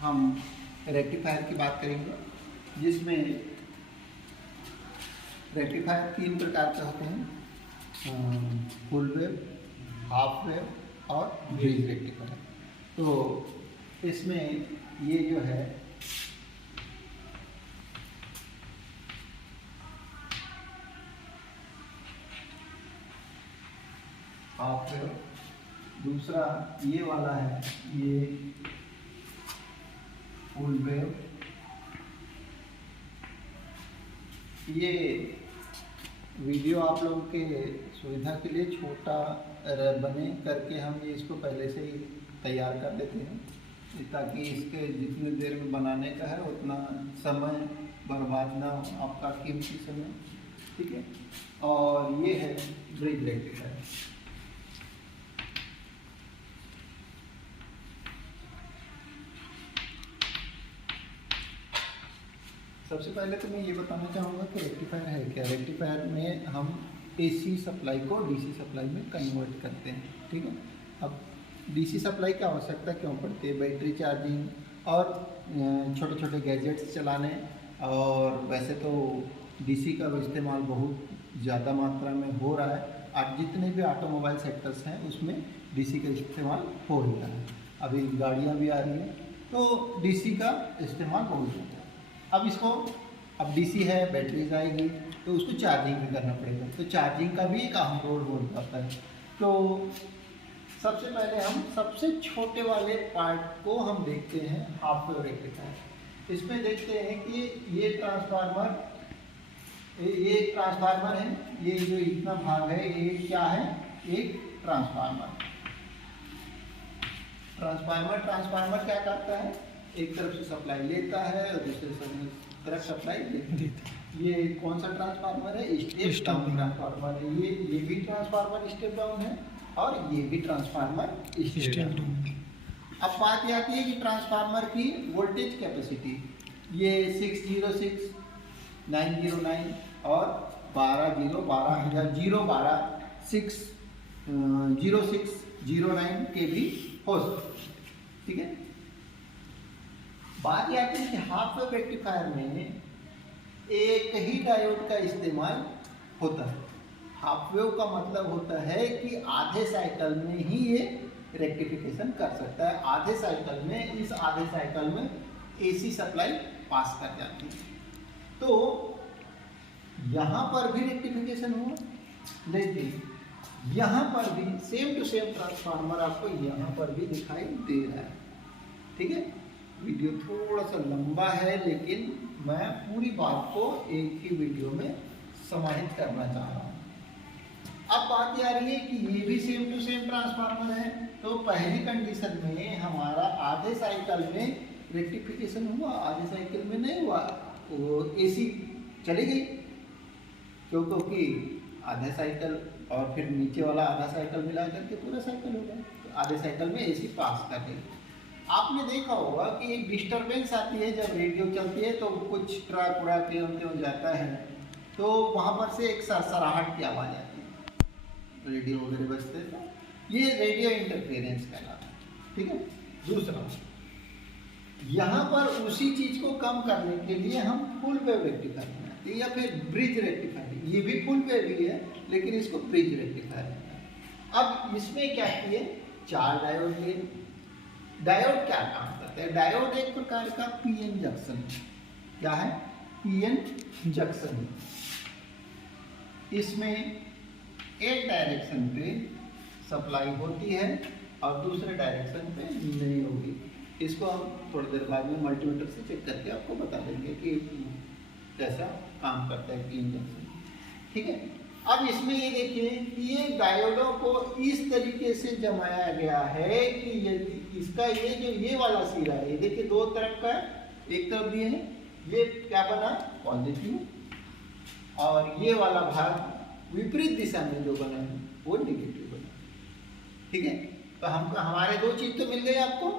हम रेक्टिफायर की बात करेंगे, जिसमें रेक्टिफायर 3 प्रकार के होते हैं, फुल वेव, हाफ वेव और ब्रिज रेक्टिफायर। तो इसमें ये जो है हाफ वेव, दूसरा ये वाला है ये फुल वेव। ये वीडियो आप लोगों के सुविधा के लिए छोटा बने करके हम ये इसको पहले से ही तैयार कर देते हैं, ताकि इसके जितनी देर में बनाने का है उतना समय बर्बाद ना हो, आपका कीमती समय। ठीक है। और ये है ब्रिज रेक्टिफायर। सबसे पहले तो मैं ये बताना चाहूँगा कि रेक्टिफायर है क्या। रेक्टिफायर में हम एसी सप्लाई को डीसी सप्लाई में कन्वर्ट करते हैं। ठीक है। अब डीसी सप्लाई की आवश्यकता क्यों पड़ती है? बैटरी चार्जिंग और छोटे छोटे गैजेट्स चलाने, और वैसे तो डीसी का इस्तेमाल बहुत ज़्यादा मात्रा में हो रहा है। अब जितने भी ऑटोमोबाइल सेक्टर्स हैं उसमें डीसी का इस्तेमाल हो रहा है। अभी गाड़ियाँ भी आ रही हैं तो डीसी का इस्तेमाल बहुत ज़्यादा है। अब डीसी है, बैटरीज आएगी तो उसको चार्जिंग भी करना पड़ेगा, तो चार्जिंग का भी एक अहम रोल हो जाता है। तो सबसे पहले हम सबसे छोटे वाले पार्ट को हम देखते हैं, हाफ वेव रेक्टिफायर। इसमें देखते हैं कि ये ट्रांसफार्मर है, ये जो इतना भाग है ये क्या है? एक ट्रांसफार्मर क्या करता है? एक तरफ से सप्लाई लेता है और दूसरे तरफ सप्लाई देता है। ये कौन सा ट्रांसफार्मर है? स्टेप डाउन ट्रांसफार्मर है। ये भी ट्रांसफार्मर स्टेप डाउन है और ये भी ट्रांसफार्मर स्टेप डाउन। अब बात आती है कि ट्रांसफार्मर की वोल्टेज कैपेसिटी, ये 606, 909 और 0609 के भी हो सकते हैं। ठीक है। बात यह आती है कि हाफ वेव रेक्टिफायर में एक ही डायोड का इस्तेमाल होता है। हाफ वेव का मतलब होता है कि आधे साइकिल में ही ये रेक्टिफिकेशन कर सकता है। आधे साइकिल में एसी सप्लाई पास कर जाती है। तो यहाँ पर भी रेक्टिफिकेशन हुआ, लेकिन यहाँ पर भी सेम टू सेम ट्रांसफार्मर आपको यहाँ पर भी दिखाई दे रहा है। ठीक है। वीडियो थोड़ा सा लंबा है, लेकिन मैं पूरी बात को एक ही वीडियो में समाहित करना चाह रहा हूँ। अब बात आ रही है कि ये भी सेम टू सेम ट्रांसफार्मर है, तो पहली कंडीशन में हमारा आधे साइकिल में रेक्टिफिकेशन हुआ, आधे साइकिल में नहीं हुआ, वो एसी चली गई। क्योंकि आधे साइकिल और फिर नीचे वाला आधा साइकिल मिला करके पूरा साइकिल हो गया, तो आधे साइकिल में एसी पास कर गई। आपने देखा होगा कि एक डिस्टरबेंस आती है जब रेडियो चलती है, तो कुछ ट्रक उड़ा के हो जाता है, तो वहाँ पर से एक सरसराहट की आवाज़ आती है, रेडियो वगैरह बजते हैं, तो ये रेडियो इंटरफेरेंस कहलाता है। ठीक है। दूसरा, यहाँ पर उसी चीज़ को कम करने के लिए हम फुल वेव रेक्टिफायर बनाते हैं, या फिर ब्रिज रेक्टिफायर। ये भी फुल वेव ही है, लेकिन इसको ब्रिज रेक्टिफायर। अब इसमें क्या किए? 4 डायोड लिए। डायोड क्या काम करते हैं? डायोड एक प्रकार का पीएन जंक्शन। क्या है? PN junction. इसमें एक डायरेक्शन पे सप्लाई होती है और दूसरे डायरेक्शन पे नहीं होगी। इसको हम थोड़ी देर बाद में मल्टीमीटर से चेक करके आपको बता देंगे कि कैसा काम करता है पीएन जंक्शन। ठीक है। अब इसमें ये देखिए कि ये डायोडों को इस तरीके से जमाया गया है कि यदि इसका ये वाला सिरा है, ये देखिए 2 तरफ का है, एक तरफ दिए हैं, ये क्या बना? पॉजिटिव, और ये वाला भाग विपरीत दिशा में जो बना है वो नेगेटिव बना। ठीक है। तो हमारे 2 चीज तो मिल गई आपको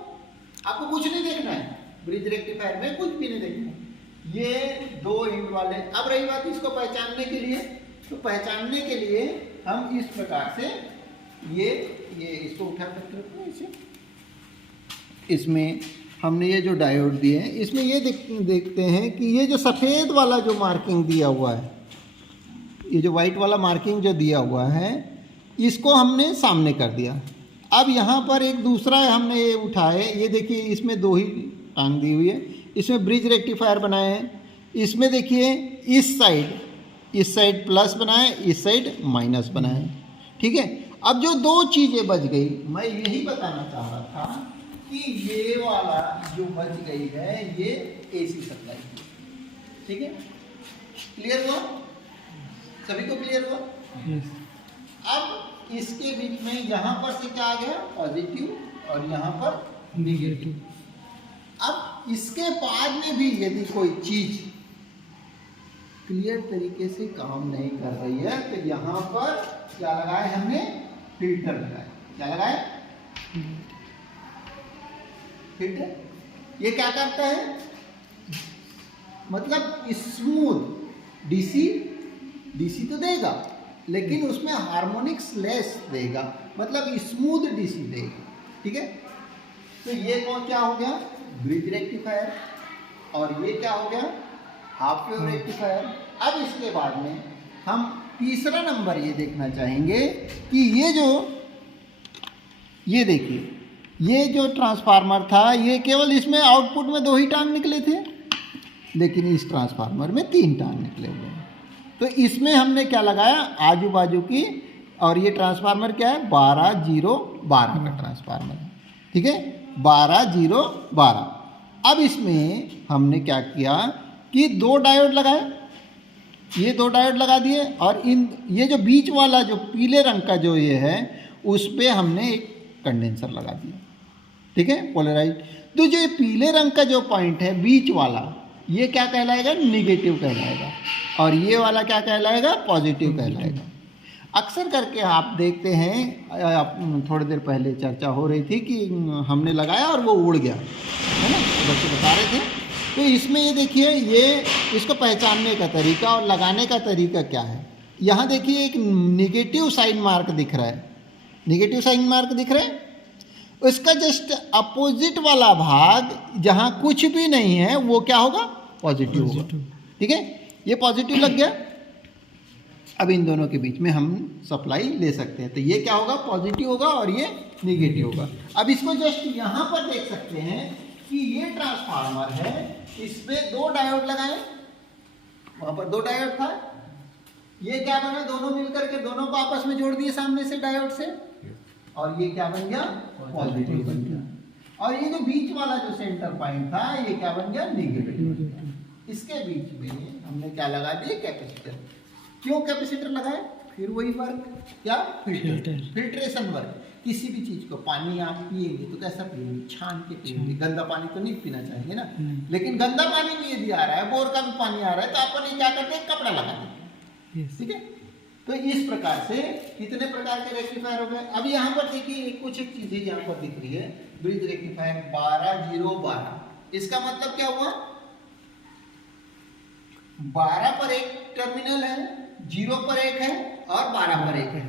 कुछ नहीं देखना है, ब्रिज रेक्टिफायर में कुछ भी नहीं देखना है। ये 2 एंड वाले। अब रही बात इसको पहचानने के लिए, तो पहचानने के लिए हम इस प्रकार से ये इसको उठा करके रखो, इसे इसमें हमने ये जो डायोड दिए हैं इसमें ये देखते हैं कि ये जो सफ़ेद वाला जो मार्किंग दिया हुआ है, ये जो वाइट वाला मार्किंग जो दिया हुआ है, इसको हमने सामने कर दिया। अब यहाँ पर एक दूसरा हमने ये उठाए, ये देखिए इसमें दो ही टांग दी हुई है, इसमें ब्रिज रेक्टिफायर बनाए हैं। इसमें देखिए इस साइड प्लस बनाए, इस साइड माइनस बनाए, ठीक है। अब जो दो चीज़ें बच गई, मैं यही बताना चाह रहा था कि ये वाला जो बच गई है ये एसी सप्लाई, ठीक है। क्लियर हुआ? सभी को क्लियर हुआ? अब इसके बीच में यहाँ पर से क्या आ गया? पॉजिटिव और यहाँ पर निगेटिव। अब इसके बाद में भी यदि कोई चीज क्लियर तरीके से काम नहीं कर रही है तो यहाँ पर क्या लगाए हमने? फिल्टर लगाए। क्या लगाए? फिल्टर। ये क्या करता है? मतलब स्मूथ डीसी तो देगा लेकिन उसमें हार्मोनिक्स लेस देगा, मतलब स्मूथ डीसी देगा, ठीक है। तो ये कौन क्या हो गया? Bridge rectifier. और ये क्या हो गया? Half wave rectifier. अब इसके बाद में हम तीसरा नंबर ये देखना चाहेंगे कि ये देखिए, ये जो ट्रांसफार्मर था ये केवल इसमें आउटपुट में 2 ही टांग निकले थे, लेकिन इस ट्रांसफार्मर में 3 टांग निकले हुए हैं। तो इसमें हमने क्या लगाया? आजू बाजू की। और ये ट्रांसफार्मर क्या है? 12-0-12 का ट्रांसफार्मर है, ठीक है, 12-0-12। अब इसमें हमने क्या किया कि 2 डायोड लगाए, ये 2 डायोड लगा दिए, और ये जो बीच वाला जो पीले रंग का जो ये है उस पर हमने एक कंडेंसर लगा दिया, ठीक है, पोलराइज। तो जो ये पीले रंग का जो पॉइंट है बीच वाला, ये क्या कहलाएगा? निगेटिव कहलाएगा, और ये वाला क्या कहलाएगा? पॉजिटिव कहलाएगा। अक्सर करके आप देखते हैं, थोड़ी देर पहले चर्चा हो रही थी कि हमने लगाया और वो उड़ गया, है ना, बच्चे बता रहे थे। तो इसमें ये देखिए, ये इसको पहचानने का तरीका और लगाने का तरीका क्या है। यहाँ देखिए एक निगेटिव साइन मार्क दिख रहा है, निगेटिव साइन मार्क दिख रहा है। उसका जस्ट अपोजिट वाला भाग जहाँ कुछ भी नहीं है वो क्या होगा? पॉजिटिव होगा, ठीक है। ये पॉजिटिव लग गया। अब इन दोनों के बीच में हम सप्लाई ले सकते हैं, तो ये क्या होगा? पॉजिटिव होगा और ये निगेटिव होगा। अब इसको जस्ट यहाँ पर देख सकते हैं कि ये ट्रांसफार्मर है, इसमें 2 डायोड लगाए, वहां पर 2 डायोड था, ये क्या बना? दोनों मिलकर के दोनों को आपस में जोड़ दिए सामने से डायोड से, और ये क्या बन गया? पॉजिटिव बन गया। और ये जो बीच वाला जो सेंटर पॉइंट था ये क्या बन गया? निगेटिव। इसके बीच में हमने क्या लगा दिया? कैपेसिटर। क्यों कैपेसिटर लगाए? फिर वही वर्क, क्या? Filtration work. किसी भी चीज को, पानी आप पिएंगे तो कैसा पिएंगे? छान के पिएंगे। गंदा पानी तो नहीं पीना चाहिए ना, लेकिन गंदा पानी भी यदि आ रहा है, बोर का भी पानी आ रहा है, तो अपन क्या करते हैं? कपड़ा लगा देते हैं, ठीक है। तो इस प्रकार से कितने प्रकार के रेक्टिफायर हो गए। अब यहाँ पर देखिए कुछ एक चीजें यहाँ पर दिख रही है। ब्रिज रेक्टिफायर 12-0-12, इसका मतलब क्या हुआ? 12 पर एक टर्मिनल है, 0 पर एक है और 12 पर एक है।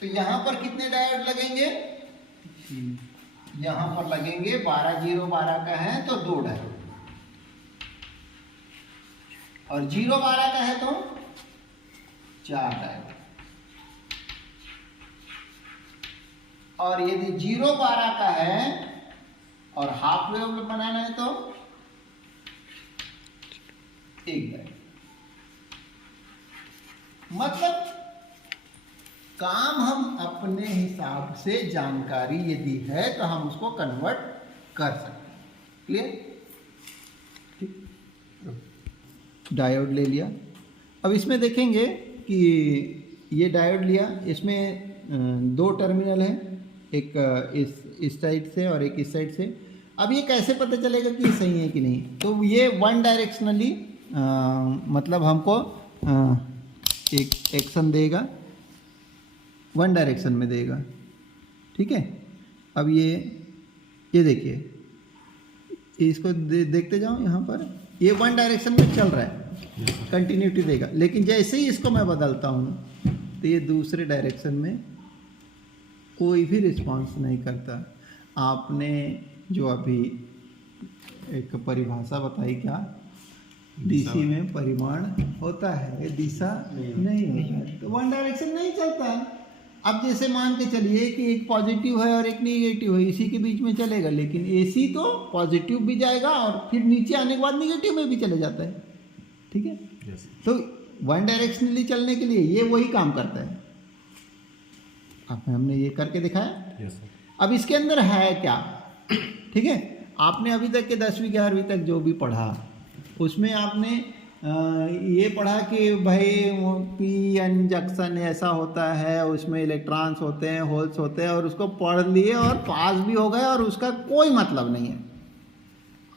तो यहाँ पर कितने डायोड लगेंगे? यहाँ पर लगेंगे 12-0-12 का है तो 2 डायोड, और 0-12 का है तो 4 डायोड, और यदि 0-12 का है और हाफ वेव बनाना है तो 1 डायोड। मतलब काम हम अपने हिसाब से, जानकारी यदि है तो हम उसको कन्वर्ट कर सकते हैं। क्लियर? ठीक, डायोड ले लिया। अब इसमें देखेंगे कि ये डायोड लिया, इसमें 2 टर्मिनल हैं, एक इस साइड से और एक इस साइड से। अब ये कैसे पता चलेगा कि ये सही है कि नहीं? तो ये 1 डायरेक्शनली मतलब हमको एक एक्शन देगा, 1 डायरेक्शन में देगा, ठीक है। अब ये देखिए, इसको देखते जाओ, यहाँ पर ये 1 डायरेक्शन में चल रहा है, कंटिन्यूटी देगा। लेकिन जैसे ही इसको मैं बदलता हूँ तो ये दूसरे डायरेक्शन में कोई भी रिस्पांस नहीं करता। आपने जो अभी एक परिभाषा बताई क्या? डीसी में परिमाण होता है, दिशा नहीं होता है, तो वन डायरेक्शन नहीं चलता। अब जैसे मान के चलिए कि एक पॉजिटिव है और एक नेगेटिव है, इसी के बीच में चलेगा, लेकिन एसी तो पॉजिटिव भी जाएगा और फिर नीचे आने के बाद नेगेटिव में भी चले जाता है, ठीक है। तो वन डायरेक्शनली चलने के लिए ये वही काम करता है। अब हमने ये करके दिखाया। अब इसके अंदर है क्या, ठीक है। आपने अभी तक के 10वीं 11वीं तक जो भी पढ़ा उसमें आपने ये पढ़ा कि भाई पी एन जंक्शन ऐसा होता है, उसमें इलेक्ट्रॉन्स होते हैं, होल्स होते हैं, और उसको पढ़ लिए और पास भी हो गए और उसका कोई मतलब नहीं है।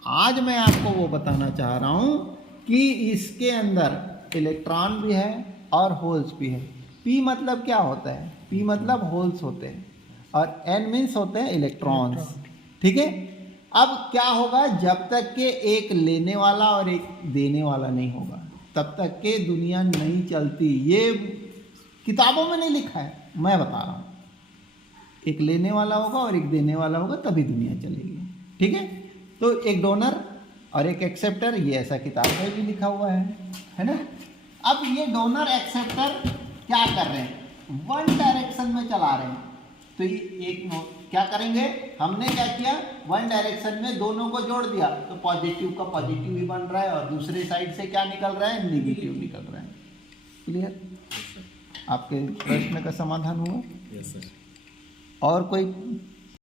आज मैं आपको वो बताना चाह रहा हूँ कि इसके अंदर इलेक्ट्रॉन भी है और होल्स भी है। पी मतलब क्या होता है? पी मतलब होल्स होते हैं और एन मीन्स होते हैं इलेक्ट्रॉन्स, ठीक है। अब क्या होगा, जब तक के एक लेने वाला और एक देने वाला नहीं होगा तब तक के दुनिया नहीं चलती। ये किताबों में नहीं लिखा है, मैं बता रहा हूँ। एक लेने वाला होगा और एक देने वाला होगा तभी दुनिया चलेगी, ठीक है। तो एक डोनर और एक एक्सेप्टर, ये ऐसा किताब में भी लिखा हुआ है ना। अब ये डोनर एक्सेप्टर क्या कर रहे हैं? वन डायरेक्शन में चला रहे हैं। तो ये एक क्या करेंगे, हमने क्या किया, वन डायरेक्शन में दोनों को जोड़ दिया, तो पॉजिटिव का पॉजिटिव ही बन रहा है और दूसरे साइड से क्या निकल रहा है, नेगेटिव निकल रहा है। क्लियर? आपके प्रश्न का समाधान हुआ? Yes sir. और कोई